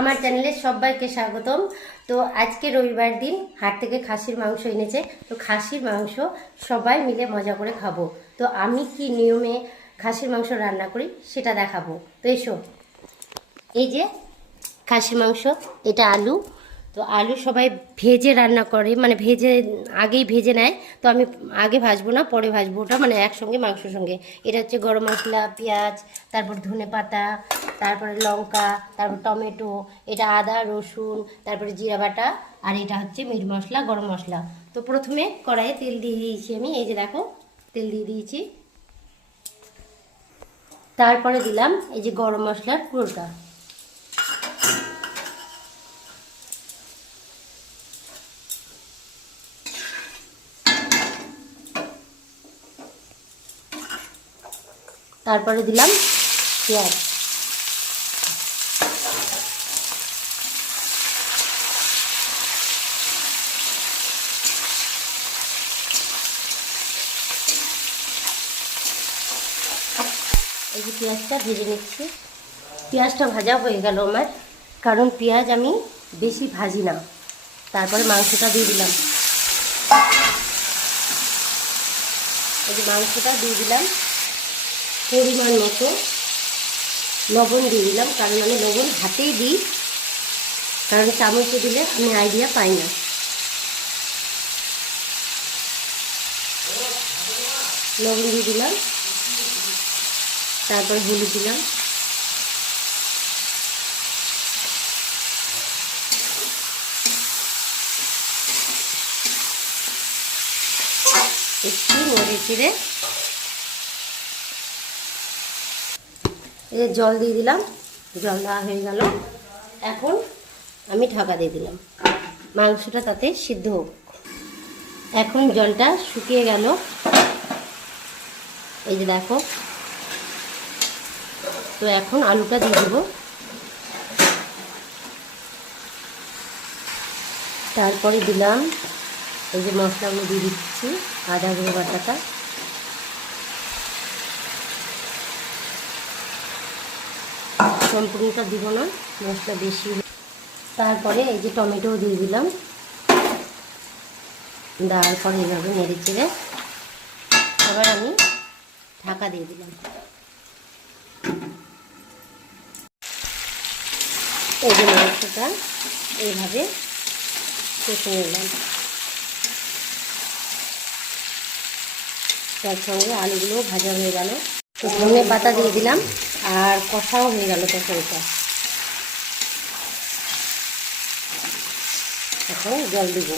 আমার চ্যানেলে সবাইকে স্বাগতম। তো আজকে রবিবার দিন, হাট থেকে খাসির মাংস এনেছে। তো খাসির মাংস সবাই মিলে মজা করে খাব। তো আমি কি নিয়মে খাসির মাংস রান্না করি সেটা দেখাবো। তো এসো। এই যে খাসির মাংস, এটা আলু। তো আলু সবাই ভেজে রান্না করে মানে ভেজে, আগেই ভেজে নেয়। তো আমি আগে ভাজবো না, পরে ভাজবো ওটা মানে একসঙ্গে, মাংসের সঙ্গে। এটা হচ্ছে গরম মশলা, পেঁয়াজ, তারপর ধনে পাতা তারপরে লঙ্কা, তারপর টমেটো, এটা আদা, রসুন, তারপরে জিরা বাটা, আর এটা হচ্ছে মিট মশলা, গরম মশলা। তো প্রথমে কড়াইয়ে তেল দিয়ে দিয়েছি আমি, এই যে দেখো, তেল দিয়ে দিয়েছি। তারপরে দিলাম এই যে গরম মশলার পুরোটা তারপরে দিলাম পেঁয়াজ। এই যে পেঁয়াজটা ভেজে নিচ্ছি। পেঁয়াজটা ভাজা হয়ে গেল আমার, কারণ পেঁয়াজ আমি বেশি ভাজি না। তারপরে মাংসটা দিয়ে দিলাম। এই যে মাংসটা দিয়ে দিলাম। পরিমাণ মতো লবণ দিয়ে দিলাম, কারণ আমি লবণ হাতেই দিই। কারণ চামচে দিলে আমি আইডিয়া পাই না। লবণ দিয়ে দিলাম। তারপর হলুদ দিলাম। একটু নড়ে চিড়ে এই জল দিয়ে দিলাম। জল দেওয়া হয়ে গেল। এখন আমি ঢাকা দিয়ে দিলাম। মাংসটা তাতে সিদ্ধ হোক। এখন জলটা শুকিয়ে গেল। এই যে দেখো তো এখন আলুটা দিয়ে দেবো। তারপরে দিলাম এই যে মশলাগুলো দিয়ে দিচ্ছি, আদা গুঁড়ো বাটাটা। সম্পূর্ণটা দিব না, মশলা বেশি তারপরে এই যে টমেটোও দিয়ে দিলাম। দেওয়ার পরে এইভাবে নেড়ে চেড়ে আবার আমি ঢাকা দিয়ে দিলাম। এই যে মাংসটা এইভাবে কষে নিলাম। তার সঙ্গে আলুগুলো ভাজা হয়ে গেল। তো ধনে পাতা দিয়ে দিলাম আর কষাও হয়ে গেল তরকারিটা। এখন জল দিব।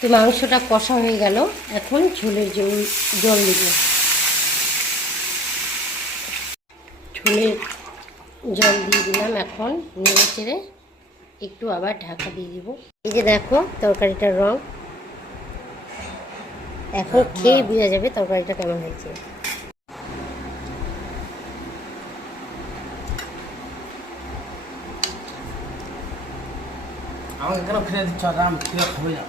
তো মাংসটা কষা হয়ে গেল। এখন ঝোলের জল জল দিব। ঝোলের জল দিয়ে দিলাম এখন নেড়ে চেড়ে একটু আবার ঢাকা দিয়ে দিব। এই যে দেখো তরকারিটার রং। এখন খেয়ে বোঝা যাবে তরকারিটা কেমন হয়েছে। আমাকে কেন ফিরে দিচ্ছ? রাম ফিরে খাবে না।